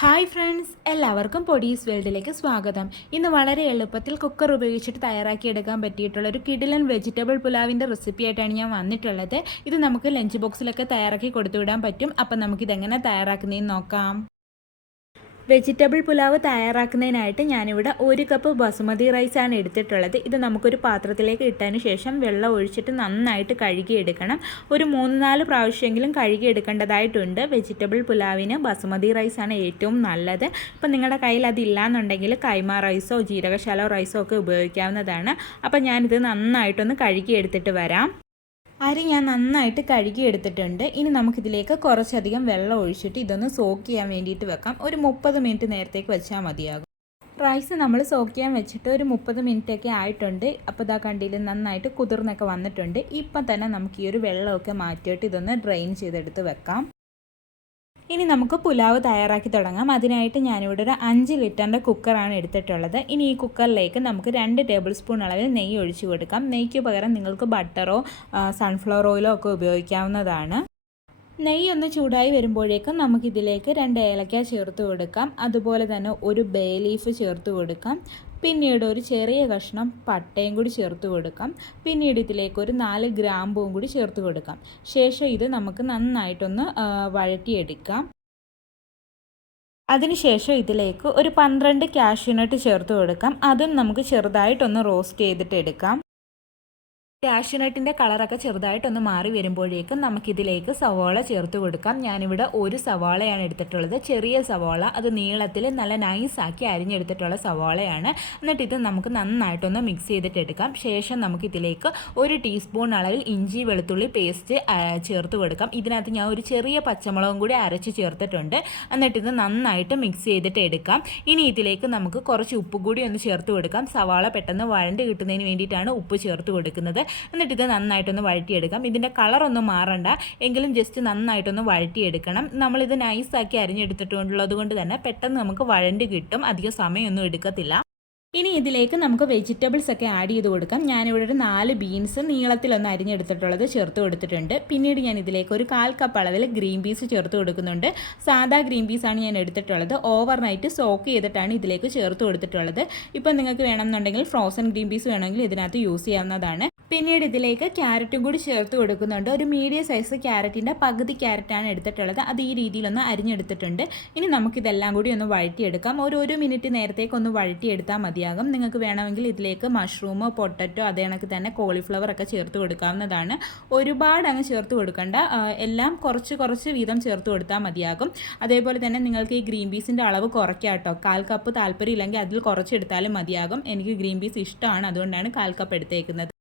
Hi friends, എല്ലാവർക്കും പൊടീസ് വേൾഡിലേക്ക് സ്വാഗതം. ഇന്ന് വളരെ എളുപ്പത്തിൽ കുക്കർ ഉപയോഗിച്ചിട്ട് തയ്യാറാക്കിയെടുക്കാൻ പറ്റിയിട്ടുള്ള ഒരു കിടിലൻ വെജിറ്റബിൾ പുലാവിൻ്റെ റെസിപ്പി ആയിട്ടാണ് ഞാൻ വന്നിട്ടുള്ളത്. ഇത് നമുക്ക് ലഞ്ച് ബോക്സിലൊക്കെ തയ്യാറാക്കി കൊടുത്തുവിടാൻ പറ്റും. അപ്പം നമുക്കിതെങ്ങനെ തയ്യാറാക്കുന്നതെന്ന് നോക്കാം. വെജിറ്റബിൾ പുലാവ് തയ്യാറാക്കുന്നതിനായിട്ട് ഞാനിവിടെ 1 കപ്പ് ബസുമതി റൈസാണ് എടുത്തിട്ടുള്ളത്. ഇത് നമുക്കൊരു പാത്രത്തിലേക്ക് ഇട്ടതിന് ശേഷം വെള്ളം ഒഴിച്ചിട്ട് നന്നായിട്ട് കഴുകിയെടുക്കണം. ഒരു 3-4 പ്രാവശ്യമെങ്കിലും കഴുകിയെടുക്കേണ്ടതായിട്ടുണ്ട്. വെജിറ്റബിൾ പുലാവിന് ബസുമതി റൈസാണ് ഏറ്റവും നല്ലത്. ഇപ്പം നിങ്ങളുടെ കയ്യിൽ അതില്ലാന്നുണ്ടെങ്കിൽ കൈമ റൈസോ ജീരകശാല റൈസോ ഒക്കെ ഉപയോഗിക്കാവുന്നതാണ്. അപ്പം ഞാനിത് നന്നായിട്ടൊന്ന് കഴുകിയെടുത്തിട്ട് വരാം. അരി ഞാൻ നന്നായിട്ട് കഴുകി എടുത്തിട്ടുണ്ട്. ഇനി നമുക്കിതിലേക്ക് കുറച്ചധികം വെള്ളം ഒഴിച്ചിട്ട് ഇതൊന്ന് സോക്ക് ചെയ്യാൻ വേണ്ടിയിട്ട് വെക്കാം. ഒരു 30 മിനിറ്റ് നേരത്തേക്ക് വെച്ചാൽ മതിയാകും. റൈസ് നമ്മൾ സോക്ക് ചെയ്യാൻ വെച്ചിട്ട് ഒരു 30 മിനിറ്റൊക്കെ ആയിട്ടുണ്ട്. അപ്പോൾ ഇതാ കണ്ടില്ല, നന്നായിട്ട് കുതിർന്നൊക്കെ വന്നിട്ടുണ്ട്. ഇപ്പം തന്നെ നമുക്ക് ഈ ഒരു വെള്ളമൊക്കെ മാറ്റിയിട്ട് ഇതൊന്ന് ഡ്രെയിൻ ചെയ്തെടുത്ത് വെക്കാം. ഇനി നമുക്ക് പുലാവ് തയ്യാറാക്കി തുടങ്ങാം. അതിനായിട്ട് ഞാനിവിടെ ഒരു 5 ലിറ്ററിൻ്റെ കുക്കറാണ് എടുത്തിട്ടുള്ളത്. ഇനി ഈ കുക്കറിലേക്ക് നമുക്ക് 2 ടേബിൾ സ്പൂൺ അളവിൽ നെയ്യ് ഒഴിച്ചു കൊടുക്കാം. നെയ്ക്ക് പകരം നിങ്ങൾക്ക് ബട്ടറോ സൺഫ്ലവർ ഓയിലോ ഒക്കെ ഉപയോഗിക്കാവുന്നതാണ്. നെയ്യ് ഒന്ന് ചൂടായി വരുമ്പോഴേക്കും നമുക്കിതിലേക്ക് 2 ഏലക്ക ചേർത്ത് കൊടുക്കാം. അതുപോലെ തന്നെ ഒരു ബേ ലീഫ് ചേർത്ത് കൊടുക്കാം. പിന്നീട് ഒരു ചെറിയ കഷ്ണം പട്ടയും കൂടി ചേർത്ത് കൊടുക്കാം. പിന്നീട് ഇതിലേക്ക് ഒരു 4 ഗ്രാമ്പും കൂടി ചേർത്ത് കൊടുക്കാം. ശേഷം ഇത് നമുക്ക് നന്നായിട്ടൊന്ന് വഴറ്റിയെടുക്കാം. അതിനുശേഷം ഇതിലേക്ക് ഒരു 12 കാഷ്യൂനട്ട് ചേർത്ത് കൊടുക്കാം. അതും നമുക്ക് ചെറുതായിട്ടൊന്ന് റോസ്റ്റ് ചെയ്തിട്ട് എടുക്കാം. കാഷ്യൂനട്ടിൻ്റെ കളറൊക്കെ ചെറുതായിട്ടൊന്ന് മാറി വരുമ്പോഴേക്കും നമുക്കിതിലേക്ക് സവാള ചേർത്ത് കൊടുക്കാം. ഞാനിവിടെ ഒരു സവാളയാണ് എടുത്തിട്ടുള്ളത്, ചെറിയ സവാള. അത് നീളത്തിൽ നല്ല നൈസാക്കി അരിഞ്ഞെടുത്തിട്ടുള്ള സവാളയാണ്. എന്നിട്ട് ഇത് നമുക്ക് നന്നായിട്ടൊന്ന് മിക്സ് ചെയ്തിട്ട് എടുക്കാം. ശേഷം നമുക്കിതിലേക്ക് 1 ടീസ്പൂൺ അളവിൽ ഇഞ്ചി വെളുത്തുള്ളി പേസ്റ്റ് ചേർത്ത് കൊടുക്കാം. ഇതിനകത്ത് ഞാൻ ഒരു ചെറിയ പച്ചമുളകും കൂടി അരച്ച് ചേർത്തിട്ടുണ്ട്. എന്നിട്ട് ഇത് നന്നായിട്ട് മിക്സ് ചെയ്തിട്ട് എടുക്കാം. ഇനി ഇതിലേക്ക് നമുക്ക് കുറച്ച് ഉപ്പ് കൂടി ഒന്ന് ചേർത്ത് കൊടുക്കാം. സവാള പെട്ടെന്ന് വഴണ്ട് കിട്ടുന്നതിന് വേണ്ടിയിട്ടാണ് ഉപ്പ് ചേർത്ത് കൊടുക്കുന്നത്. എന്നിട്ട് ഇത് നന്നായിട്ടൊന്ന് വഴറ്റിയെടുക്കാം. ഇതിൻ്റെ കളറൊന്നും മാറണ്ട, എങ്കിലും ജസ്റ്റ് നന്നായിട്ടൊന്ന് വഴറ്റിയെടുക്കണം. നമ്മളിത് നൈസാക്കി അരിഞ്ഞെടുത്തിട്ടുള്ളത് കൊണ്ട് തന്നെ പെട്ടെന്ന് നമുക്ക് വഴണ്ട് കിട്ടും, അധികം സമയമൊന്നും എടുക്കത്തില്ല. ഇനി ഇതിലേക്ക് നമുക്ക് വെജിറ്റബിൾസ് ഒക്കെ ആഡ് ചെയ്ത് കൊടുക്കാം. ഞാനിവിടെ ഒരു 4 ബീൻസ് നീളത്തിലൊന്ന് അരിഞ്ഞെടുത്തിട്ടുള്ളത് ചേർത്ത് കൊടുത്തിട്ടുണ്ട്. പിന്നീട് ഞാൻ ഇതിലേക്ക് ഒരു 1/4 കപ്പ് അളവിൽ ഗ്രീൻ പീസ് ചേർത്ത് കൊടുക്കുന്നുണ്ട്. സാധാ ഗ്രീൻ പീസാണ് ഞാൻ എടുത്തിട്ടുള്ളത്. ഓവർനൈറ്റ് സോക്ക് ചെയ്തിട്ടാണ് ഇതിലേക്ക് ചേർത്ത് കൊടുത്തിട്ടുള്ളത്. ഇപ്പം നിങ്ങൾക്ക് വേണമെന്നുണ്ടെങ്കിൽ ഫ്രോസൺ ഗ്രീൻ പീസ് വേണമെങ്കിൽ ഇതിനകത്ത് യൂസ് ചെയ്യാവുന്നതാണ്. പിന്നീട് ഇതിലേക്ക് ക്യാരറ്റും കൂടി ചേർത്ത് കൊടുക്കുന്നുണ്ട്. ഒരു മീഡിയം സൈസ് ക്യാരറ്റിൻ്റെ പകുതി ക്യാരറ്റാണ് എടുത്തിട്ടുള്ളത്. അത് ഈ രീതിയിലൊന്ന് അരിഞ്ഞെടുത്തിട്ടുണ്ട്. ഇനി നമുക്കിതെല്ലാം കൂടി ഒന്ന് വഴറ്റിയെടുക്കാം. ഒരു 1 മിനിറ്റ് നേരത്തേക്ക് ഒന്ന് വഴറ്റിയെടുത്താൽ മതിയാകും. നിങ്ങൾക്ക് വേണമെങ്കിൽ ഇതിലേക്ക് മഷ്റൂമോ പൊട്ടറ്റോ അതേ കണക്ക് തന്നെ കോളിഫ്ലവർ ഒക്കെ ചേർത്ത് കൊടുക്കാവുന്നതാണ്. ഒരുപാട് അങ്ങ് ചേർത്ത് കൊടുക്കണ്ട, എല്ലാം കുറച്ച് വീതം ചേർത്ത് കൊടുത്താൽ മതിയാകും. അതേപോലെ തന്നെ നിങ്ങൾക്ക് ഈ ഗ്രീൻ പീസിൻ്റെ അളവ് കുറയ്ക്കാം കേട്ടോ. 1/4 കപ്പ് താല്പര്യമില്ലെങ്കിൽ അതിൽ കുറച്ചെടുത്താലും മതിയാകും. എനിക്ക് ഗ്രീൻ പീസ് ഇഷ്ടമാണ്, അതുകൊണ്ടാണ് 1/4 കപ്പ് എടുത്തേക്കുന്നത്.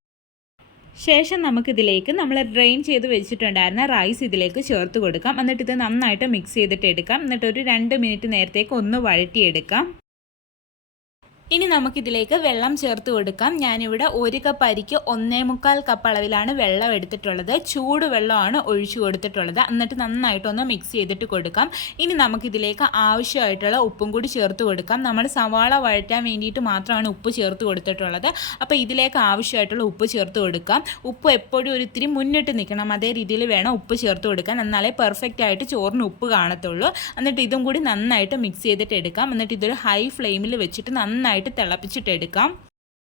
ശേഷം നമുക്കിതിലേക്ക് നമ്മൾ ഡ്രെയിൻ ചെയ്ത് വെച്ചിട്ടുണ്ടായിരുന്ന റൈസ് ഇതിലേക്ക് ചേർത്ത് കൊടുക്കാം. എന്നിട്ട് ഇത് നന്നായിട്ട് മിക്സ് ചെയ്തിട്ട് എടുക്കാം. എന്നിട്ട് ഒരു 2 മിനിറ്റ് നേരത്തേക്ക് ഒന്ന് വഴറ്റിയെടുക്കാം. ഇനി നമുക്കിതിലേക്ക് വെള്ളം ചേർത്ത് കൊടുക്കാം. ഞാനിവിടെ 1 കപ്പ് അരിക്ക് 1.25 കപ്പ് അളവിലാണ് വെള്ളം എടുത്തിട്ടുള്ളത്. ചൂട് വെള്ളമാണ് ഒഴിച്ചു കൊടുത്തിട്ടുള്ളത്. എന്നിട്ട് നന്നായിട്ടൊന്ന് മിക്സ് ചെയ്തിട്ട് കൊടുക്കാം. ഇനി നമുക്കിതിലേക്ക് ആവശ്യമായിട്ടുള്ള ഉപ്പും കൂടി ചേർത്ത് കൊടുക്കാം. നമ്മൾ സവാള വഴറ്റാൻ വേണ്ടിയിട്ട് മാത്രമാണ് ഉപ്പ് ചേർത്ത് കൊടുത്തിട്ടുള്ളത്. അപ്പോൾ ഇതിലേക്ക് ആവശ്യമായിട്ടുള്ള ഉപ്പ് ചേർത്ത് കൊടുക്കാം. ഉപ്പ് എപ്പോഴും ഒരു ഇത്തിരി മുന്നിട്ട് നിൽക്കണം, അതേ രീതിയിൽ വേണം ഉപ്പ് ചേർത്ത് കൊടുക്കാൻ. എന്നാലേ പെർഫെക്റ്റ് ആയിട്ട് ചോറിന് ഉപ്പ് കാണത്തുള്ളൂ. എന്നിട്ട് ഇതും കൂടി നന്നായിട്ട് മിക്സ് ചെയ്തിട്ട് എടുക്കാം. എന്നിട്ട് ഇതൊരു ഹൈ ഫ്ലെയിമിൽ വെച്ചിട്ട് നന്നായിട്ട് തിളപ്പിച്ചിട്ടെടുക്കാം.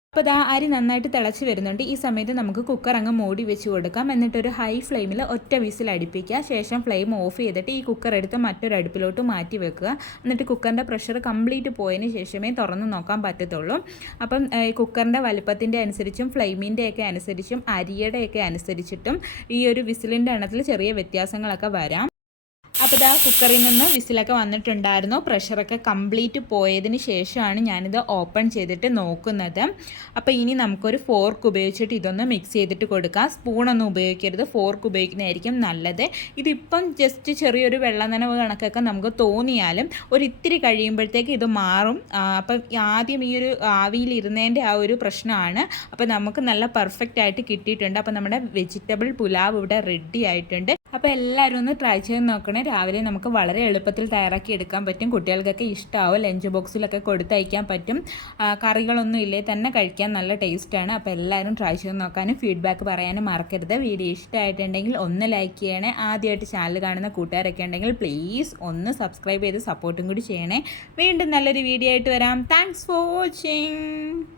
അപ്പോൾ ഇതാ അരി നന്നായിട്ട് തിളച്ച് വരുന്നുണ്ട്. ഈ സമയത്ത് നമുക്ക് കുക്കർ അങ്ങ് മൂടി വെച്ച് കൊടുക്കാം. എന്നിട്ടൊരു ഹൈ ഫ്ലെയിമിൽ ഒറ്റ വിസിൽ അടുപ്പിക്കുക. ശേഷം ഫ്ലെയിം ഓഫ് ചെയ്തിട്ട് ഈ കുക്കർ എടുത്ത് മറ്റൊരു അടുപ്പിലോട്ട് മാറ്റി വെക്കുക. എന്നിട്ട് കുക്കറിൻ്റെ പ്രഷർ കംപ്ലീറ്റ് പോയതിന് ശേഷമേ തുറന്ന് നോക്കാൻ പറ്റത്തുള്ളൂ. അപ്പം ഈ കുക്കറിൻ്റെ വലുപ്പത്തിൻ്റെ അനുസരിച്ചും ഫ്ലെയിമിൻ്റെയൊക്കെ അനുസരിച്ചും അരിയുടെയൊക്കെ അനുസരിച്ചിട്ടും ഈ ഒരു വിസിലിൻ്റെ എണ്ണത്തിൽ ചെറിയ വ്യത്യാസങ്ങളൊക്കെ വരാം. അപ്പോൾ ഇതാ കുക്കറിൽ നിന്ന് വിസിലൊക്കെ വന്നിട്ടുണ്ടായിരുന്നു. പ്രഷറൊക്കെ കംപ്ലീറ്റ് പോയതിന് ശേഷമാണ് ഞാനിത് ഓപ്പൺ ചെയ്തിട്ട് നോക്കുന്നത്. അപ്പോൾ ഇനി നമുക്കൊരു ഫോർക്ക് ഉപയോഗിച്ചിട്ട് ഇതൊന്ന് മിക്സ് ചെയ്തിട്ട് കൊടുക്കാം. സ്പൂണൊന്നും ഉപയോഗിക്കരുത്, ഫോർക്ക് ഉപയോഗിക്കുന്നതായിരിക്കും നല്ലത്. ഇതിപ്പം ജസ്റ്റ് ചെറിയൊരു വെള്ളം നനവ് കണക്കൊക്കെ നമുക്ക് തോന്നിയാലും ഒരു ഇത്തിരി കഴിയുമ്പോഴത്തേക്ക് ഇത് മാറും. അപ്പം ആദ്യം ഈ ഒരു ആവിയിലിരുന്നതിൻ്റെ ആ ഒരു പ്രശ്നമാണ്. അപ്പോൾ നമുക്ക് നല്ല പെർഫെക്റ്റ് ആയിട്ട് കിട്ടിയിട്ടുണ്ട്. അപ്പോൾ നമ്മുടെ വെജിറ്റബിൾ പുലാവ് ഇവിടെ റെഡി ആയിട്ടുണ്ട്. അപ്പോൾ എല്ലാവരും ഒന്ന് ട്രൈ ചെയ്ത് നോക്കണേ. രാവിലെ നമുക്ക് വളരെ എളുപ്പത്തിൽ തയ്യാറാക്കി എടുക്കാൻ പറ്റും. കുട്ടികൾക്കൊക്കെ ഇഷ്ടമാവും. ലഞ്ച് ബോക്സിലൊക്കെ കൊടുത്തയക്കാൻ പറ്റും. കറികളൊന്നും ഇല്ലേ തന്നെ കഴിക്കാൻ നല്ല ടേസ്റ്റാണ്. അപ്പോൾ എല്ലാവരും ട്രൈ ചെയ്ത് നോക്കാനും ഫീഡ്ബാക്ക് പറയാനും മറക്കരുത്. വീഡിയോ ഇഷ്ടമായിട്ടുണ്ടെങ്കിൽ ഒന്ന് ലൈക്ക് ചെയ്യണേ. ആദ്യമായിട്ട് ചാനൽ കാണുന്ന കൂട്ടുകാരൊക്കെ ഉണ്ടെങ്കിൽ പ്ലീസ് ഒന്ന് സബ്സ്ക്രൈബ് ചെയ്ത് സപ്പോർട്ടും കൂടി ചെയ്യണേ. വീണ്ടും നല്ലൊരു വീഡിയോ ആയിട്ട് വരാം. Thanks for watching.